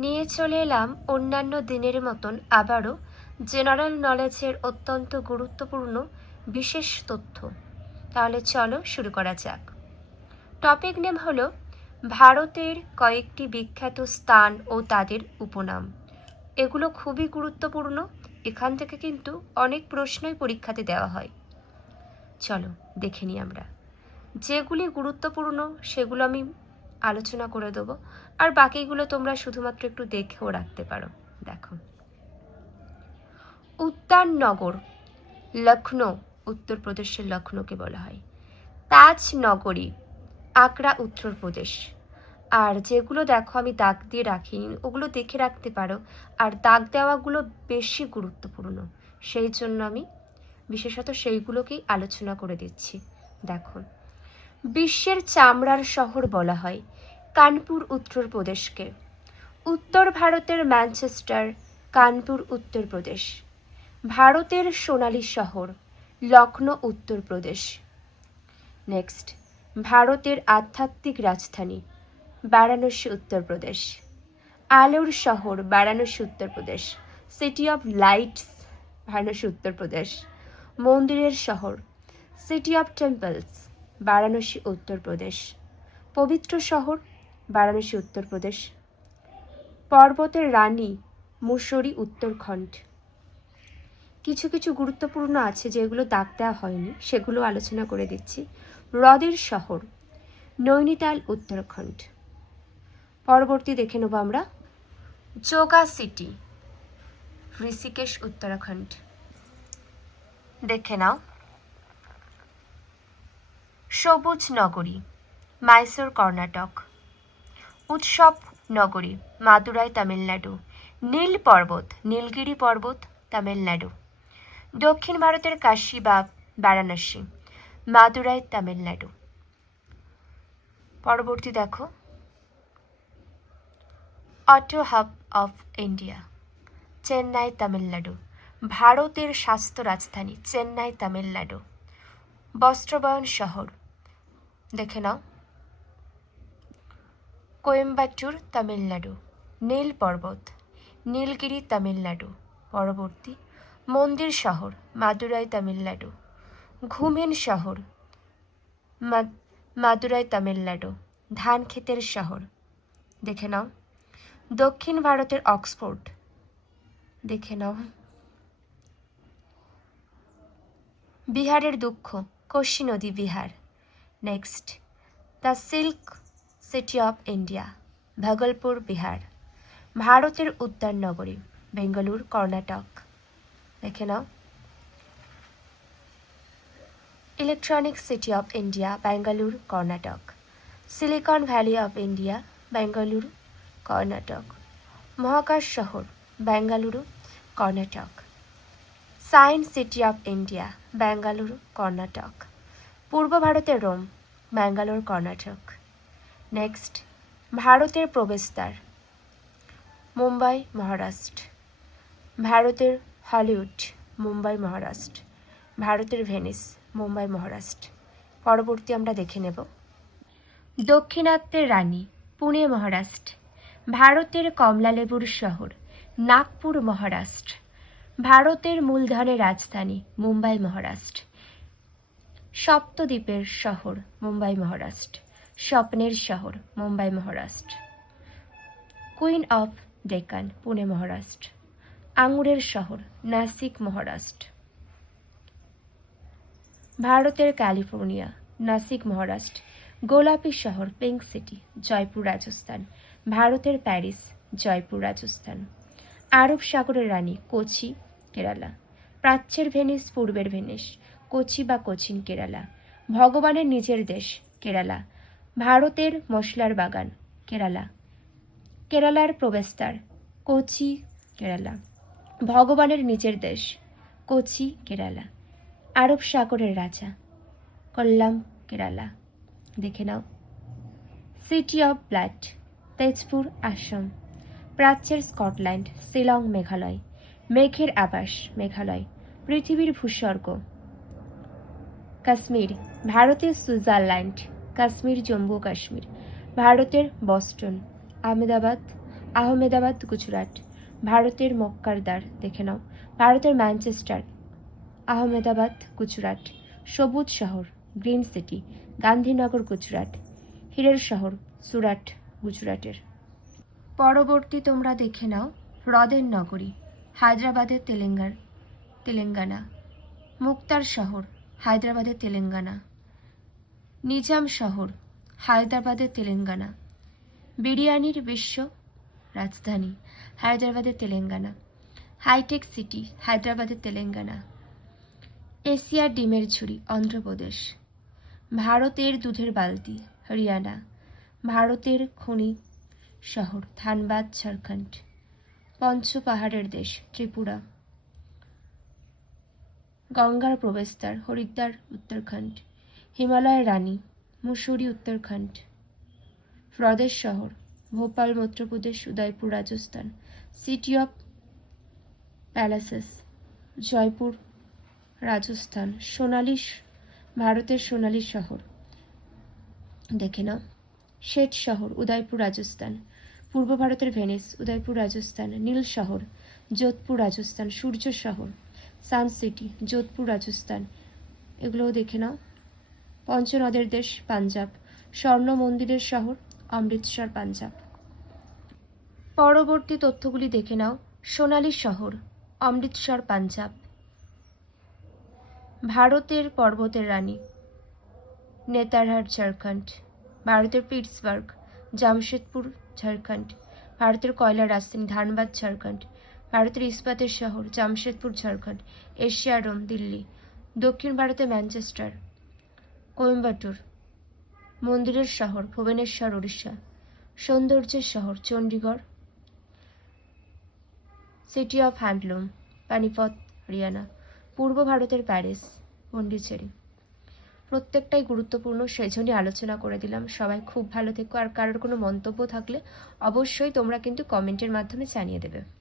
নিয়ে চলে এলাম অন্যান্য দিনের মতন আবারও জেনারেল নলেজের অত্যন্ত গুরুত্বপূর্ণ বিশেষ তথ্য। তাহলে চলো শুরু করা যাক। টপিক নেম হলো ভারতের কয়েকটি বিখ্যাত স্থান ও তাদের উপনাম। এগুলো খুবই গুরুত্বপূর্ণ, এখান থেকে কিন্তু অনেক প্রশ্নই পরীক্ষাতে দেওয়া হয়। চলো দেখে নিই আমরা। যেগুলি গুরুত্বপূর্ণ সেগুলো আমি আলোচনা করে দেবো, আর বাকিগুলো তোমরা শুধুমাত্র একটু দেখেও রাখতে পারো। দেখো, উদ্যাননগর লখনৌ, উত্তরপ্রদেশের লখনৌকে বলা হয়। তাজনগরী আগ্রা, উত্তরপ্রদেশ। আর যেগুলো দেখো আমি দাগ দিয়ে রাখিনি, ওগুলো দেখে রাখতে পারো, আর দাগ দেওয়াগুলো বেশি গুরুত্বপূর্ণ, সেই জন্য আমি বিশেষত সেইগুলোকেই আলোচনা করে দিচ্ছি। দেখো, বিশ্বের চামড়ার শহর বলা হয় কানপুর, উত্তরপ্রদেশকে। উত্তর ভারতের ম্যানচেস্টার, কানপুর, উত্তরপ্রদেশ। ভারতের সোনালী শহর লখনৌ, উত্তরপ্রদেশ। নেক্সট, ভারতের আধ্যাত্মিক রাজধানী বারাণসী, উত্তরপ্রদেশ। আলোর শহর Varanasi, Uttar Pradesh. City of lights Varanasi, Uttar Pradesh. মন্দিরের শহর city of temples Varanasi, Uttar Pradesh. পবিত্র শহর বারাণসী, উত্তরপ্রদেশ। পর্বতের রানী মুসৌরি, উত্তরাখণ্ড। কিছু কিছু গুরুত্বপূর্ণ আছে যেগুলো দাগ দেওয়া হয়নি, সেগুলো আলোচনা করে দিচ্ছি। হ্রদের শহর নৈনিতাল, উত্তরাখণ্ড। পরবর্তী দেখে নেব আমরা যোগা সিটি ঋষিকেশ, উত্তরাখণ্ড। দেখে নাও সবুজ নগরী মাইসোর, কর্ণাটক। উৎসব নগরী মাদুরাই, তামিলনাড়ু। নীল পর্বত নীলগিরি পর্বত, তামিলনাড়ু। দক্ষিণ ভারতের কাশী বা বারাণসী, মাদুরাই, তামিলনাড়ু। পরবর্তী দেখো auto hub of India Chennai, Tamil Nadu. ভারতের স্বাস্থ্য রাজধানী চেন্নাই, তামিলনাড়ু। বস্ত্রবয়ন শহর দেখে নাও কোয়েম্বাটুর, তামিলনাড়ু। নীল পর্বত নীলগিরি, তামিলনাড়ু। পরবর্তী মন্দির শহর মাদুরাই, তামিলনাড়ু। ঘুমেন শহর মাদুরাই, তামিলনাড়ু। ধান ক্ষেতের শহর দেখে নাও দক্ষিণ ভারতের অক্সফোর্ড, দেখে নাও। বিহারের দুঃখ কোশি নদী, Bihar. Next, the silk city of India Bhagalpur, Bihar. ভারতের উদ্যান নগরী বেঙ্গালুরু, কর্ণাটক। দেখে নাও electronic city of India Bengaluru, Karnataka. Silicon valley of India Bengaluru, Karnataka. মহাকাশ শহর Bengaluru, Karnataka. Science city of India Bengaluru, Karnataka. পূর্ব ভারতের রোম ব্যাঙ্গালোর, কর্ণাটক। নেক্সট, ভারতের প্রবেশদ্বার মুম্বাই, মহারাষ্ট্র। ভারতের হলিউড মুম্বাই, মহারাষ্ট্র। ভারতের ভেনিস মুম্বাই, মহারাষ্ট্র। পরবর্তী আমরা দেখে নেব দক্ষিণাত্যের রানী পুনে, মহারাষ্ট্র। ভারতের কমলালেবুর শহর নাগপুর, মহারাষ্ট্র। ভারতের মূলধনের রাজধানী মুম্বাই, মহারাষ্ট্র। সপ্তদ্বীপের শহর মুম্বাই, মহারাষ্ট্র। স্বপ্নের শহর মুম্বাই, মহারাষ্ট্র। Queen of Deccan Pune, Maharashtra. আঙুরের শহর নাসিক, মহারাষ্ট্র। ভারতের ক্যালিফোর্নিয়া নাসিক, মহারাষ্ট্র। গোলাপি শহর পিঙ্ক সিটি জয়পুর, রাজস্থান। ভারতের প্যারিস জয়পুর, রাজস্থান। আরব সাগরের রানী কোচি, কেরালা। প্রাচ্যের ভেনিস পূর্বের ভেনিস কোচি বা কোচিন, কেরালা। ভগবানের নিজের দেশ কেরালা। ভারতের মশলার বাগান কেরালা। কেরালার প্রবেশদ্বার কোচি, কেরালা। ভগবানের নিজের দেশ কোচি, কেরালা। আরব সাগরের রাজা কোল্লাম, কেরালা। দেখে নাও city of blood Tezpur, Assam. প্রাচ্যের স্কটল্যান্ড শিলং, মেঘালয়। মেঘের আবাস মেঘালয়। পৃথিবীর ভূস্বর্গ কাশ্মীর। ভারতের সুইজারল্যান্ড কাশ্মীর, জম্মু ও কাশ্মীর। ভারতের বস্টন, আহমেদাবাদ, আহমেদাবাদ গুজরাট, ভারতের মক্কার দ্বার দেখে নাও। ভারতের ম্যানচেস্টার, আহমেদাবাদ গুজরাট। সবুজ শহর, গ্রিন সিটি, গান্ধীনগর গুজরাট। হীরের শহর, সুরাট গুজরাটের। পরবর্তী তোমরা দেখে নাও হ্রদের নগরী, হায়দ্রাবাদের তেলেঙ্গানা। মুক্তার শহর, হায়দ্রাবাদের তেলেঙ্গানা। নিজাম শহর, হায়দ্রাবাদের তেলেঙ্গানা। বিরিয়ানির বিশ্ব রাজধানী, হায়দ্রাবাদের তেলেঙ্গানা। হাইটেক সিটি, হায়দ্রাবাদের তেলেঙ্গানা। এশিয়ার ডিমের ঝুড়ি, অন্ধ্রপ্রদেশ। ভারতের দুধের বালতি, হরিয়ানা। ভারতের খনি শহর, ধানবাদ ঝাড়খণ্ড। পঞ্চপাহাড়ের দেশ, ত্রিপুরা। গঙ্গার প্রবেশদ্বার, হরিদ্বার উত্তরাখণ্ড। হিমালয়ের রানী, মুসুরি উত্তরাখণ্ড। হ্রদের শহর, Bhopal Madhya Pradesh, Udaipur Rajasthan. City of palaces, Jaipur Rajasthan. ভারতের সোনালী শহর দেখে নাও। শেঠ শহর, উদয়পুর রাজস্থান। পূর্ব ভারতের ভেনিস, উদয়পুর রাজস্থান। নীল শহর, যোধপুর রাজস্থান। সূর্য শহর, সান সিটি, যোধপুর রাজস্থান। এগুলোও দেখে নাও। পঞ্চনদের দেশ, পাঞ্জাব। স্বর্ণ মন্দিরের শহর, অমৃতসর পাঞ্জাব। পরবর্তী তথ্যগুলি দেখে নাও। সোনালী শহর, অমৃতসর পাঞ্জাব। ভারতের পর্বতের রানী, নেতারহাট ঝাড়খণ্ড। ভারতের পিটসবার্গ, জামশেদপুর ঝাড়খণ্ড। ভারতের কয়লার রাজধানী, ধানবাদ ঝাড়খণ্ড। ভারতের ইস্পাতের শহর, জামশেদপুর ঝাড়খণ্ড। এশিয়ার রোম, দিল্লি। দক্ষিণ ভারতে ম্যানচেস্টার, কোয়েম্বাটুর। মন্দিরের শহর, ভুবনেশ্বর ওড়িশা। সৌন্দর্যের শহর, Chandigarh. City of handloom, Panipat Haryana. পূর্ব ভারতের প্যারিস, পন্ডিচেরি। প্রত্যেকটাই গুরুত্বপূর্ণ, সেই জন্যই আলোচনা করে দিলাম। সবাই খুব ভালো থেকো, আর কারোর কোনো মন্তব্য থাকলে অবশ্যই তোমরা কিন্তু কমেন্টের মাধ্যমে জানিয়ে দেবে।